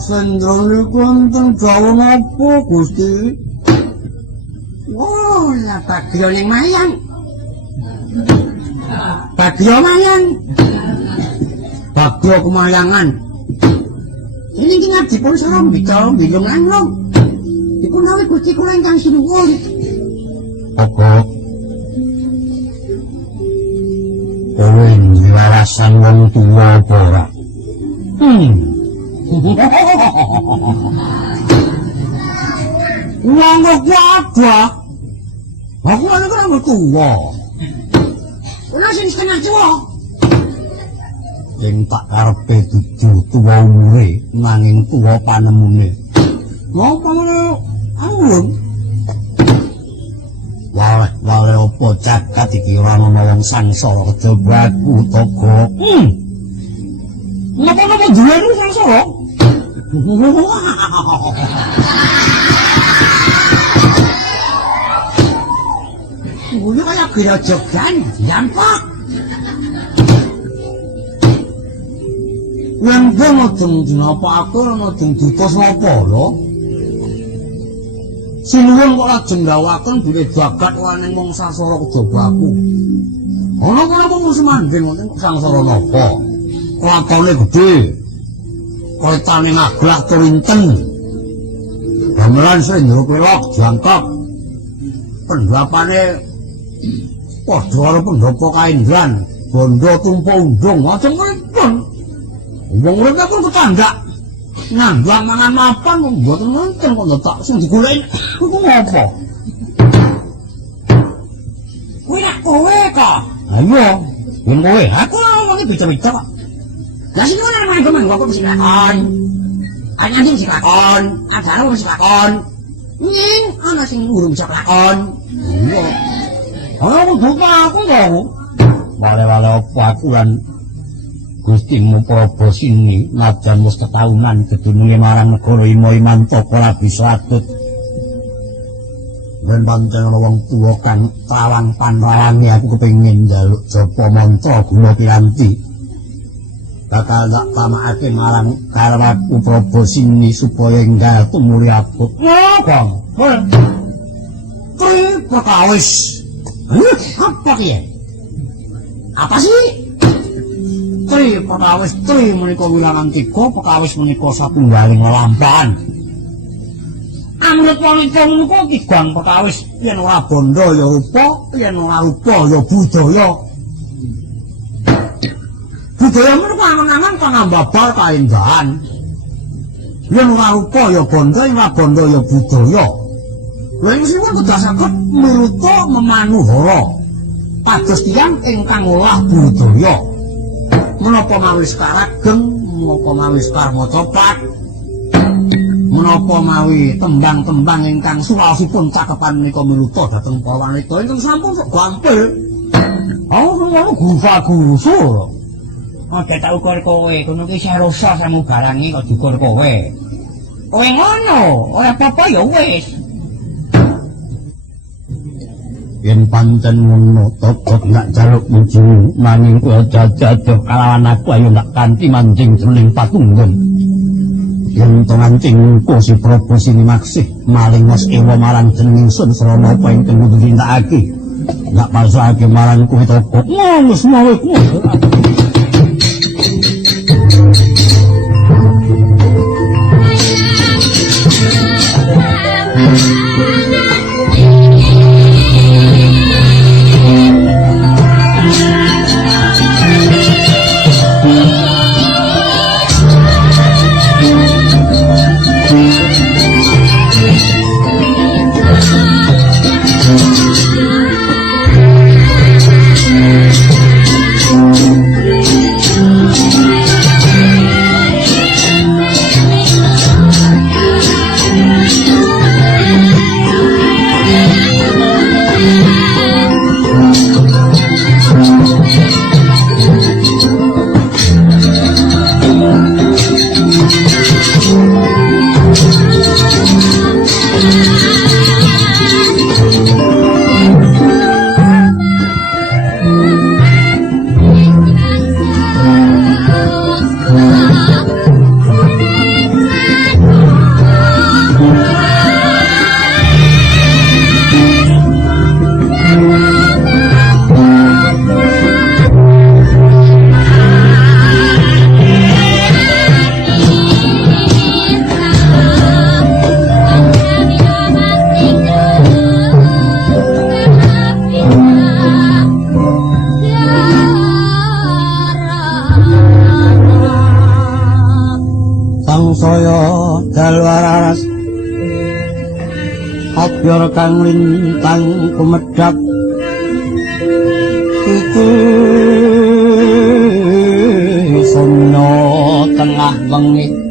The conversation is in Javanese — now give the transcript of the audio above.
Sendra niku wonten dawuh napa Gusti? Oh, lah bagyo ning mayang. Bagyo mayang. Bagyo kemayangan. Ini kena dipun salam bicara bilung langlong. Dipun nawi Gusti kula ingkang sinuwun. Apa? Kowe nglarasan wong tuwa apa ora? Wong kok apa? Aku ana karo tuwa. Kula sing setengah tuwa. Sing tak karepe dudu tuwa umure nanging tuwa panemune. Ngopo ngono? Awun. Wale apa jagat iki ora ana wong sangsara kejaba aku togo. Napa-napa duwe lu sangsara? Kuwi kaya gerojogan, yampok. Nang mudeng dinapa aku ana deng dutus napa lho? Sinuwun kok lajeng ndawaken bilih jagat waning wong sangsara kejaba aku. Ana menapa mung semanding wonten sangsara napa? Lakone gedhe. Kaitane ngaglah tuwinten. Gamelan Sendra Pelok jangkep. Pendapane padha karo pendopo kaindran, bondo tumpu undung, macam pripun? Wong urip pun ketandak. Nambah mangan mapan kok mboten nonton kok tak sing digoleki. Iku ngopo? Kuwi nak kowe kok. Ayo, yen kowe Aku lho ngomongi beda-beda kok. Lah sing ngono nang ngomong kok mesti lakon. Ana sing sing lakon, ada wong sing lakon. Ning ana sing urung bisa lakon. iya. Ana kudu aku kok. Wale-wale apa aku lan Gusti Prabu Sini najan wis ketaunan gedununge marang negara Ima-iman Toko ora bisa atut. Ben pancen ana wong tuwa kang trawang panrawange aku kepengin njaluk japa mantra guna piranti. Bakal tak tamakake marang karepku Prabu Sini supaya enggal tumuli aku. Ngapa? Perkawis. Apa ki? Apa sih? Perkawis menika wilangan 3, perkawis menika satunggaling lelampahan. Amrut wanita menika tigang perkawis yen ora bondo ya rupa, yen ora rupa ya budaya. Budaya menika angen-angen pangambabal kaendahan. Yen ora rupa ya bondo, yen ora bondo ya budaya. Lha mestiipun kedasaken miruta memanuhara. Pados tiyang ingkang olah budaya. Menapa mawi karageng, menapa mawi karma copat, menapa mawi tembang-tembang ingkang sulaosipun cakepan menika miluta dhateng para wanita ingkang sampun sok gampil. Ngono gusa-gusu. Aja tak ukur kowe, kono ki sarosa samubarangi kok diukur kowe. Kowe ngono, ora apa-apa ya wis. Yen pancen ngono tokok ndak jaluk mujimu nanging kowe jajadoh kalawan aku ayo ndak kanthi manjing jroning patunggon. Yen to mancing engko si Prabu Sini maksih maling mas ewa marang jeneng ingsun srana apa ingkang kudu tindakake. Ndak palsuake marang kowe tokok. Ngono semono kuwi. tangsaya dalwaras abyor kang lintang kumedhap iki sono tengah wengi